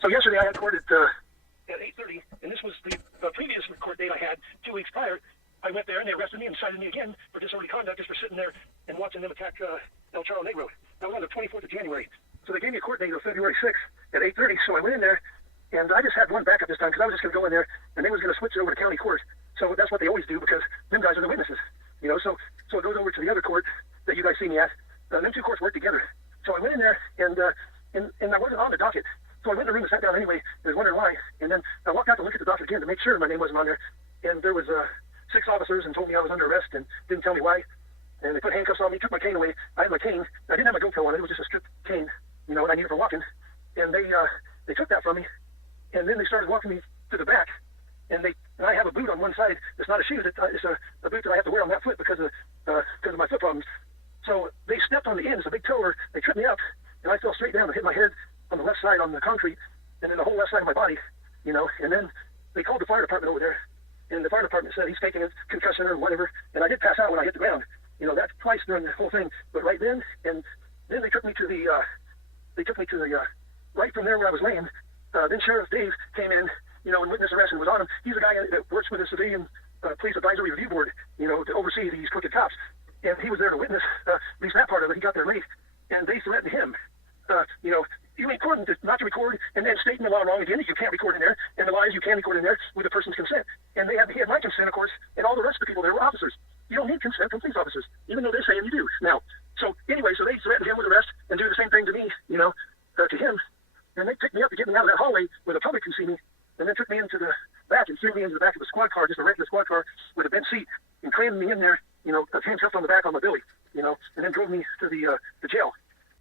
So yesterday I had court at 8:30, and this was the previous court date I had 2 weeks prior. I went there and they arrested me and cited me again for disorderly conduct just for sitting there and watching them attack El Charro Negro. That was on the 24th of January. So they gave me a court date of February 6th at 8:30. So I went in there, and I just had one backup this time because I was just going to go in there and they was going to switch it over to county court. So that's what they always do because them guys are the witnesses, you know. So it goes over to the other court that you guys see me at. Them two courts work together. So I went in there and I wasn't on the docket. So I went in the room and sat down anyway. I was wondering why. And then I walked out to look at the docket again to make sure my name wasn't on there. And there was 6 officers and told me I was under arrest and didn't tell me why. And they put handcuffs on me, took my cane away. I had my cane. I didn't have my GoPro on it. It was just a stripped cane, you know, and I needed for walking. And they took that from me. And then they started walking me to the back. And I have a boot on one side. It's not a shoe. It's a boot that I have to wear on that foot because of my foot problems. So they stepped on the end. It's a big tower. They tripped me up, and I fell straight down and hit my head on the left side on the concrete, and then the whole left side of my body, you know. And then they called the fire department over there, and the fire department said he's taking a concussion or whatever. And I did pass out when I hit the ground, you know. That's twice during the whole thing. But right then, and then they took me to the right from there where I was laying. Then Sheriff Dave came in, you know, and witness arrest and was on him. He's a guy that works with the Civilian Police Advisory Review Board, you know, to oversee these crooked cops. And he was there to witness at least that part of it. He got there late, and they threatened him. You know, you ain't recording not to record, and then stating the law wrong again that you can't record in there, and the law is you can record in there with a person's consent. And he had my consent, of course, and all the rest of the people there were officers. You don't need consent from police officers, even though they're saying you do now. So anyway, so they threatened him with arrest and do the same thing to me, you know, to him. And they picked me up to get me out of that hallway where the public can see me, and then took me into the back and threw me into the back of a squad car, just a regular squad car with a bench seat, and crammed me in there, you know, handcuffed on the back on my belly, you know, and then drove me to the jail.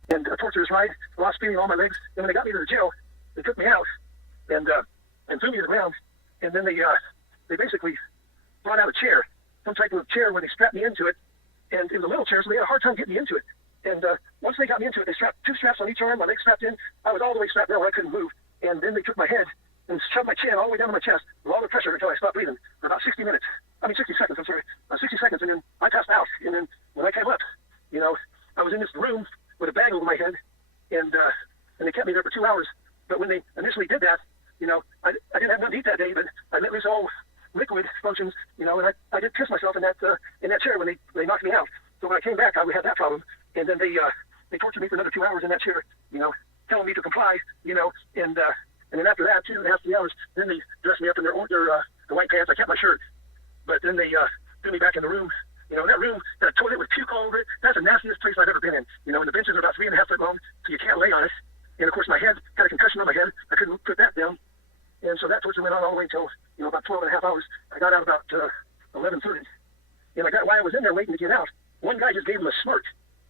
And a torturous ride, lost feeling in all my legs. And when they got me to the jail, they took me out and threw me to the ground. And then they basically brought out a chair, some type of chair where they strapped me into it. And it was a little chair, so they had a hard time getting me into it. And once they got me into it, they strapped 2 straps on each arm, my legs strapped in. I was all the way strapped down where I couldn't move. And then they took my head and shoved my chin all the way down to my chest with all the pressure until I stopped breathing for about 60 seconds, I'm sorry. 60 seconds, and then I passed out. And then when I came up, you know, I was in this room with a bag over my head, and they kept me there for 2 hours. But when they initially did that, you know, I didn't have nothing to eat that day, but I let loose all liquid functions, you know, and I did piss myself in that chair when they knocked me out. So when I came back, I had that problem, and then they tortured me for another 2 hours in that chair, you know, telling me to comply, you know, and then after that, 2.5, 3 hours, then they dressed me up in their the white pants. I kept my shirt, but then they threw me back in the room. You know, in that room, had a toilet with puke all over it. That's the nastiest place I've ever been in. You know, and the benches are about 3.5 foot long, so you can't lay on it. And of course, my head had a concussion on my head. I couldn't put that down. And so that torture went on all the way until, you know, about 12.5 hours. I got out about 11:30. And while I was in there waiting to get out, one guy just gave him a smirk.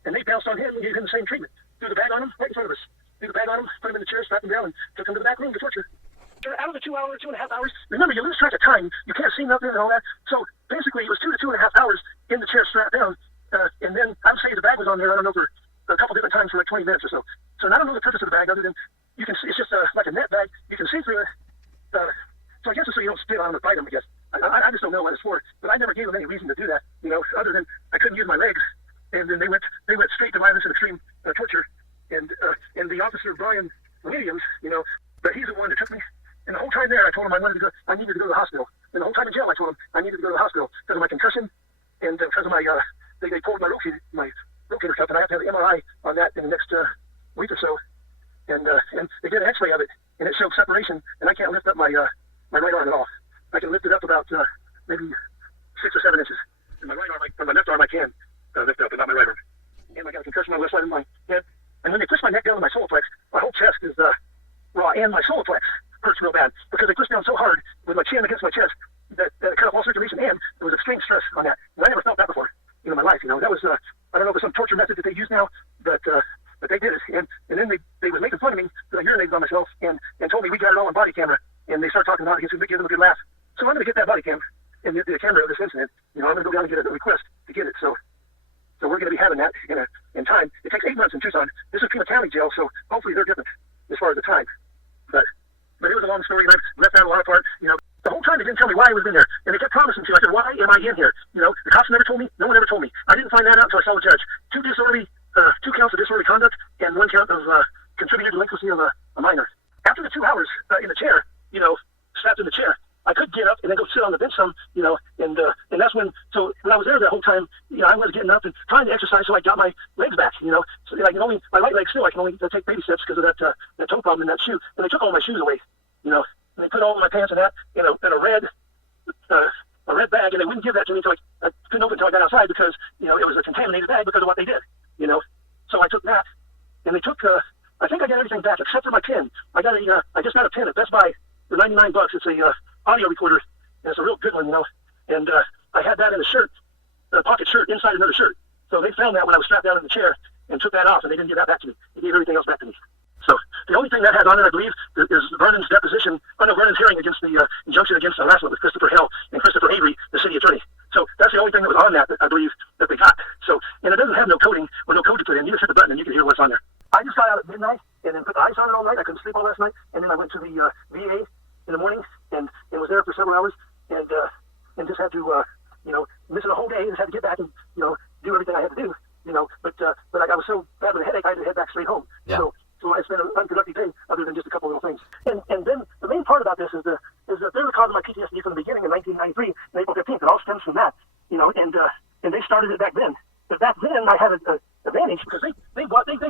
And they bounced on him and gave him the same treatment. Threw the bag on him right in front of us. Threw the bag on him, put him in the chair, strapped him down, and took him to the back room to torture. Out of the 2.5 hours, remember, you lose track of time. You can't see nothing and all that. So basically, it was 2 to 2.5 hours in the chair strapped down. And then I would say the bag was on there, I don't know, for a couple different times for like 20 minutes or so. So I don't know the purpose of the bag other than you can see it's just like a net bag. You can see through it. So I guess it's so you don't spit on them and bite them, I guess. I just don't know what it's for. But I never gave them any reason to do that, you know, other than I couldn't use my legs. And then they went straight to violence and extreme torture. And the officer, Brian Williams, you know, but he's the one that took me. And the whole time there, I told him I needed to go to the hospital. And the whole time in jail, I told him I needed to go to the hospital because of my concussion and because of my, they pulled my rotator cuff, and I have to have an MRI on that in the next week or so. And they did an X-ray of it, and it showed separation, and I can't lift up my right arm at all. I can lift it up about maybe 6 or 7 inches. And my right arm, or my left arm, I can lift up, but not my right arm. And I got a concussion on the left side of my head. And when they push my neck down to my solar plex, my whole chest is raw, and my solar plex hurts real bad because they pushed down so hard with my chin against my chest that it cut off all circulation, and there was extreme stress on that. And I never felt that before, you know, in my life. You know, that was I don't know if it's some torture method that they use now, but they did it. And then they was making fun of me that I urinated on myself and told me we got it all on body camera. And they started talking about it. He said, give them a good laugh. So I'm going to get that body cam and the camera of this incident. You know, I'm going to go down and get a request to get it. So we're going to be having that in time. It takes 8 months in Tucson. This is Pima County jail, so hopefully they're different as far as the time. But it was a long story, and I've left out a lot of part. You know, the whole time they didn't tell me why I was in there, and they kept promising to. I said, why am I in here? You know, the cops never told me. No one ever told me. I didn't find that out until I saw the judge. 2 counts of disorderly conduct and 1 count of contributed delinquency of a minor. After the 2 hours, got my legs back, you know. So I can only, my right leg still, I can only take baby steps because of that toe problem in that shoe. And they took all my shoes away, you know. And they put all my pants and that in a red bag, and they wouldn't give that to me until I couldn't open until I got outside because, you know, it was a contaminated bag because of what they did, you know. So I took that, and they took, I think I got everything back except for my pin. I just got a pin at Best Buy for $99. It's a audio recorder, and it's a real good one, you know. And I had that in a pocket shirt inside another shirt. So they found that when I was strapped down in the chair and took that off, and they didn't give that back to me. They gave everything else back to me. So the only thing that has on it, I believe, is Vernon's deposition. Vernon's hearing against the injunction against harassment with Christopher Hill and Christopher Avery, the city attorney. So that's the only thing that was on that I believe, that they got. So, and it doesn't have no coding or no code to put in. You just hit the button and you can hear what's on there. I just got out at midnight and then put the ice on it all night. I couldn't sleep all last night. And then I went to the VA in the morning and was there for several hours and just had to, you know, missing a whole day. Just had to get back and, you know, do everything I had to do, you know. But I was so bad with a headache, I had to head back straight home. Yeah. So I spent an unproductive day other than just a couple little things. And then the main part about this is that they're the cause of my PTSD from the beginning in 1993, and April 15th. It all stems from that, you know, and they started it back then. But back then I had an advantage because they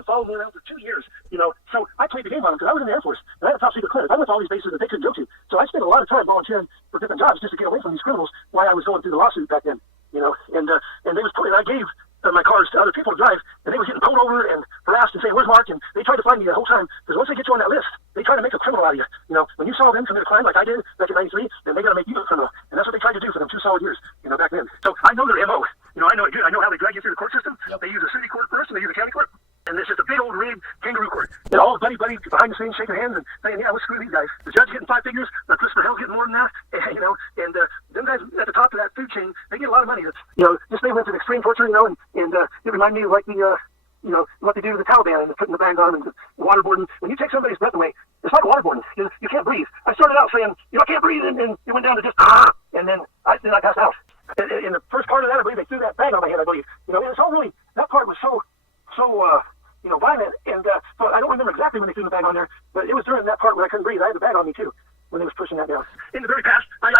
followed me around for 2 years, you know. So I played the game on them because I was in the Air Force and I had a top secret clearance. I went to all these bases that they couldn't go to. So I spent a lot of time volunteering for different jobs just to get away from these criminals while I was going through the lawsuit back then, you know. And they was putting, I gave my cars to other people to drive, and they was getting pulled over and harassed and saying, "Where's Mark?" And they tried to find me the whole time because once they get you on that list, they try to make a criminal out of you. You know, when you saw them commit a crime like I did back in '93, then they got to make you a criminal, and that's what they tried to do for them 2 solid years, you know, back then. So I know their MO. You know, I know it good. I know how they drag you through the court system. Yep. They use a city court first, and they use a county court, and it's just a big old rigged kangaroo court. And all buddy behind the scenes shaking hands and saying, "Yeah, let's screw these guys." The judge getting 5 figures, Christopher Hill's getting more than that, you know, and them guys at the top of that food chain, they get a lot of money. That's, you know, just they went to extreme torture, you know, and it reminded me of like the, you know, what they do to the Taliban and putting the bag on and the waterboarding. When you take somebody's breath away, it's like waterboarding. You can't breathe. I started out saying, you know, I can't breathe, and it went down to just, and then I passed out. In the first part of that, I believe they threw that bag on my head, I believe. You know, and it's all really, that part was so you know, violent, and so I don't remember exactly when they threw the bag on there, but it was during that part where I couldn't breathe. I had the bag on me too when they was pushing that down. In the very past, I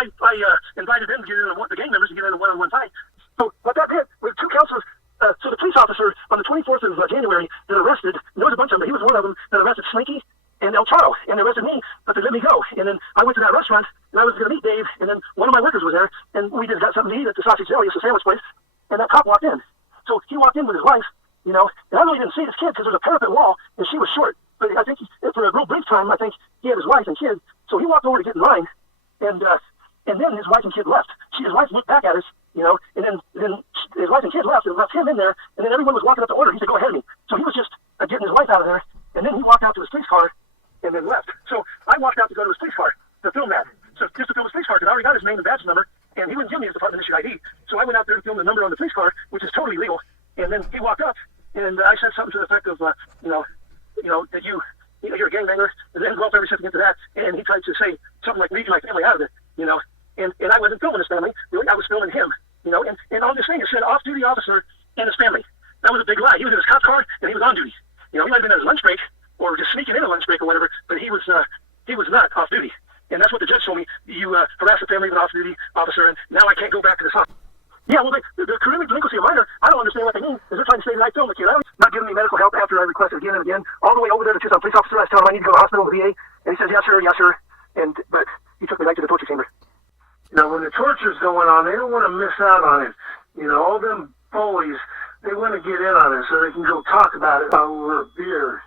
invited them to get in the gang members to get in a one-on-one fight. So what that did was 2 counselors. So the police officer on the 24th of January that arrested, there was a bunch of them, but he was one of them that arrested Slinky and El Charo, and they arrested me, but they let me go. And then I went to that restaurant, and I was going to meet Dave, and then one of my workers was there, and we just got something to eat at the Sausage Deli, it's a sandwich place, and that cop walked in. So he walked in with his wife, you know, and I really didn't see his kid because there's a parapet wall, and she was short. But I think for a real brief time, I think he had his wife and kid, so he walked over to get in line, and then his wife and kid left. His wife looked back at us, you know, and then his wife and kid left and left him in there, and then everyone was walking up to order. He said, "Go ahead of me." So he was just getting his wife out of there, and then he walked out to his police car and then left. So I walked out to go to his police car to film that. So just to film his police car, because I already got his name and badge number, and he wouldn't give me his department issue ID. So I went out there to film the number on the police car, which is totally legal. And then he walked up, and I said something to the effect of, you know, that you're a gangbanger, and then welfare recipient to that, and he tried to say something like leaving my family out of it, you know, and I wasn't filming his family, really, I was filming him, you know, and on this thing it said off-duty officer and his family. That was a big lie. He was in his cop car, and he was on duty. You know, he might have been at his lunch break, or just sneaking in a lunch break or whatever, but he was not off duty. And that's what the judge told me. You harass the family of an off-duty officer, and now I can't go back to this hospital. Yeah, well, the career delinquency of minor, I don't understand what they mean, because they're trying to say that I filmed the kid. Not giving me medical help after I requested again and again, all the way over there to Tucson police officer. I was telling him I need to go to the hospital, the VA, and he says, "Yeah, sure, yeah, sure." But he took me right to the torture chamber. Now, when the torture's going on, they don't want to miss out on it. You know, all them bullies, they want to get in on it so they can go talk about it over beer.